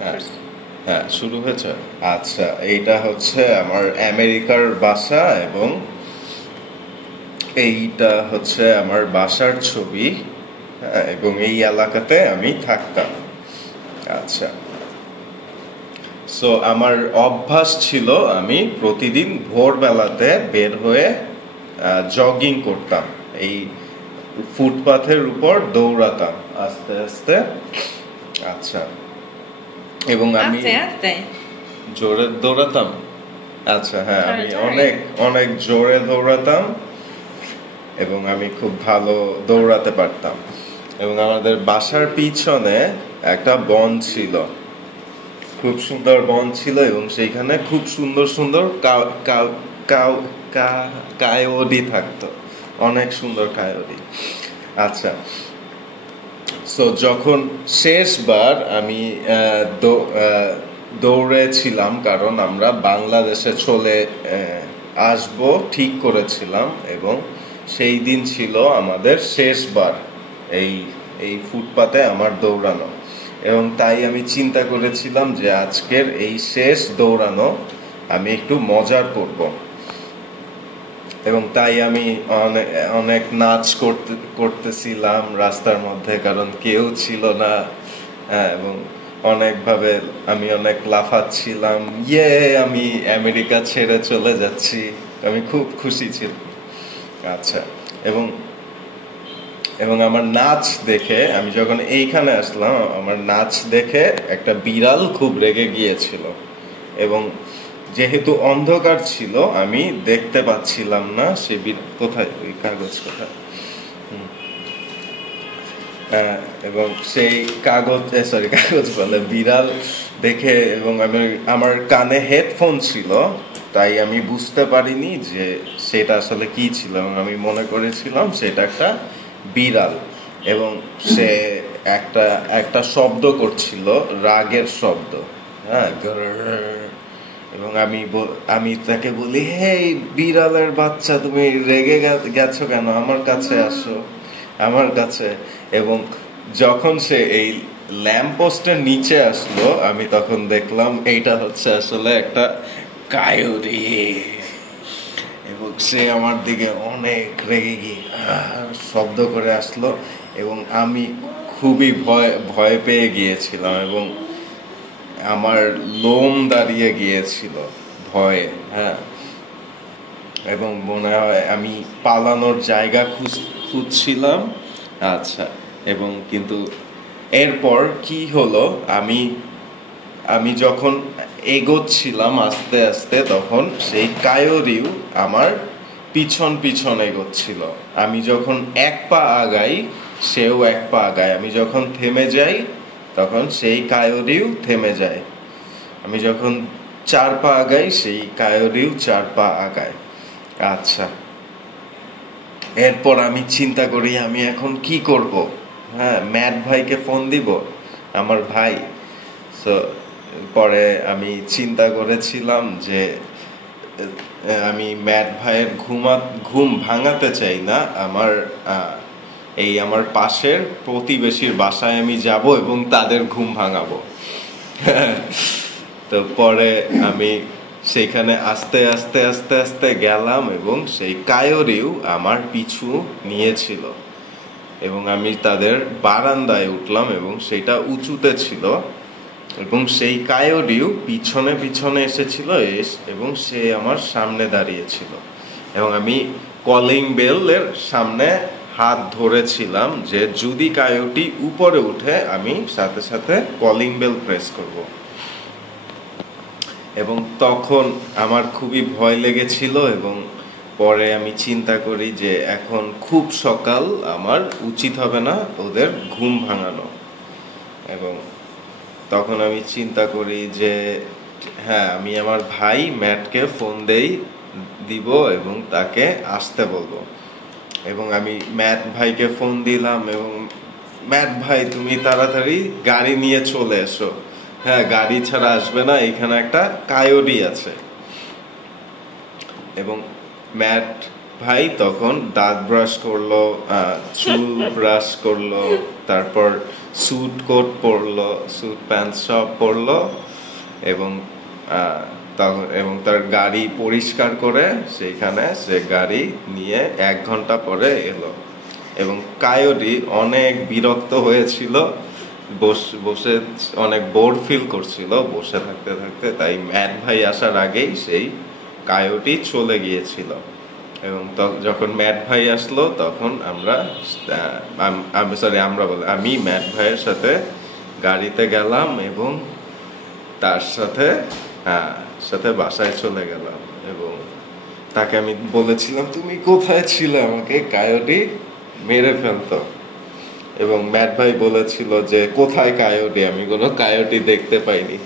হ্যাঁ হ্যাঁ শুরু হয়েছে। আচ্ছা, এইটা হচ্ছে আমার আমেরিকার বাসা এবং এইটা হচ্ছে আমার বাসার ছবি। হ্যাঁ, এবং এই এলাকাতে আমি থাকতাম। আচ্ছা, সো আমার অভ্যাস ছিল আমি প্রতিদিন ভোরবেলাতে বের হয়ে জগিং করতাম। এই ফুটপাথের উপর দৌড়াতাম আস্তে আস্তে। আচ্ছা, এবং আমি আস্তে আস্তে জোরে দৌড়াতাম। আচ্ছা, হ্যাঁ, জোরে আমি জোরে? অনেক অনেক জোরে দৌড়াতাম এবং আমি খুব ভালো দৌড়াতে পারতাম। এবং আমাদের বাসার পিছনে একটা বন ছিল, খুব সুন্দর বন ছিল এবং সেইখানে খুব সুন্দর সুন্দর কায়োডি থাকতো, অনেক সুন্দর কায়োডি। আচ্ছা, সো যখন শেষবার আমি দৌড়েছিলাম, কারণ আমরা বাংলাদেশে চলে আসবো ঠিক করেছিলাম এবং সেই দিন ছিল আমাদের শেষবার এই এই ফুটপাতে আমার দৌড়ানো। এবং তাই আমি চিন্তা করেছিলাম যে আজকের এই শেষ দৌড়ানো আমি একটু মজার করব। এবং তাই আমি অনেক নাচ করতেছিলাম রাস্তার মধ্যে, কারণ কেউ ছিল না। হ্যাঁ, এবং অনেকভাবে আমি অনেক লাফাচ্ছিলাম, আমি আমেরিকা ছেড়ে চলে যাচ্ছি, আমি খুব খুশি ছিলাম। আচ্ছা, এবং এবং আমার নাচ দেখে, আমি যখন এইখানে আসলাম, আমার নাচ দেখে একটা বিড়াল খুব রেগে গিয়েছিল। এবং যেহেতু অন্ধকার ছিল আমি দেখতে পাচ্ছিলাম না সে কোথায়, ওই কাগজ কোথায়। এবং সেই কাগজ বলে বিড়াল দেখে, এবং আমি আমার কানে হেডফোন ছিল, তাই আমি বুঝতে পারিনি যে সেটা আসলে কি ছিল, এবং আমি মনে করেছিলাম সেটা একটা বিড়াল। এবং সে একটা একটা শব্দ করছিল, রাগের শব্দ। হ্যাঁ, এবং আমি তাকে বলি, হে বিড়ালের বাচ্চা, তুমি রেগে গেছো কেন, আমার কাছে আসো, আমার কাছে। এবং যখন সে এই ল্যাম্প পোস্টের নিচে আসলো, আমি তখন দেখলাম এইটা হচ্ছে আসলে একটা কায়োরি। এবং সে আমার দিকে অনেক রেগে গিয়ে শব্দ করে আসলো, এবং আমি খুবই ভয় পেয়ে গিয়েছিলাম এবং আমার লোম দাঁড়িয়ে গিয়েছিল ভয়ে। হ্যাঁ, এবং মনে হয় আমি পালানোর জায়গা খুঁজছিলাম। আচ্ছা, এবং কিন্তু এরপর কি হলো, আমি যখন এগোচ্ছিলাম আস্তে আস্তে, তখন সেই কায়োরিও আমার পিছন পিছন এগোচ্ছিল। আমি যখন এক পা আগাই, সেও এক পা আগায়। আমি যখন থেমে যাই, তখন সেই কায়োরিও থেমে যায়। আমি যখন 4 পা আগাই, সেই কায়োরিও 4 পা আগায়। আচ্ছা, এরপর আমি চিন্তা করি আমি এখন কি করব। হ্যাঁ, ম্যাট ভাইকে ফোন দিব, আমার ভাই। সো পরে আমি চিন্তা করেছিলাম যে আমি ম্যাট ভাইয়ের ঘুম ভাঙাতে চাই না। আমার পাশের প্রতিবেশীর বাসায় আমি যাব এবং তাদের ঘুম ভাঙাবো। তো পরে আমি সেইখানে আস্তে আস্তে আস্তে আস্তে গেলাম এবং সেই কায়োরিও আমার পিছু নিয়েছিল। এবং আমি তাদের বারান্দায় উঠলাম এবং সেটা উঁচুতে ছিল, এবং সেই কায়োরিও পিছনে পিছনে এসেছিল এবং সে আমার সামনে দাঁড়িয়েছিল। এবং আমি কলিং বেলের সামনে হাত ধরেছিলাম যে যদি কায়োটি উপরে উঠে আমি সাথে সাথে কলিং বেল প্রেস করব। এবং তখন আমার খুবই ভয় লেগেছিল, এবং পরে আমি চিন্তা করি যে এখন খুব সকাল, আমার উচিত হবে না ওদের ঘুম ভাঙানো। এবং তখন আমি চিন্তা করি যে হ্যাঁ, আমি আমার ভাই ম্যাটকে ফোন দিব এবং তাকে আসতে বলবো। এবং আমি ম্যাট ভাইকে ফোন দিলাম, এবং ম্যাট ভাই তুমি তাড়াতাড়ি গাড়ি নিয়ে চলে এসো। হ্যাঁ, গাড়ি ছাড়া আসবে না, এখানে একটা কায়োরি আছে। এবং ম্যাট ভাই তখন দাঁত ব্রাশ করলো, চুল ব্রাশ করলো, তারপর স্যুট কোট পরলো, স্যুট প্যান্ট সব পরলো এবং এবং তার গাড়ি পরিষ্কার করে সেইখানে সে গাড়ি নিয়ে 1 ঘন্টা পরে এলো। এবং কায়োটি অনেক বিরক্ত হয়েছিল, বসে অনেক বোর ফিল করছিল বসে থাকতে থাকতে, তাই ম্যাট ভাই আসার আগেই সেই কায়োটি চলে গিয়েছিল। এবং যখন ম্যাট ভাই আসলো তখন আমি ম্যাট ভাইয়ের সাথে গাড়িতে গেলাম এবং তার সাথে বাসায় চলে গেলাম এবং তাকে আমি বলেছিলাম তুমি কোথায় ছিলে, আমাকে কায়োটি মেরে ফেলতো। এবং ম্যাট ভাই বলেছিল যে কোথায় কায়োটি, আমি কোনো কায়োটি দেখতে পাইনি।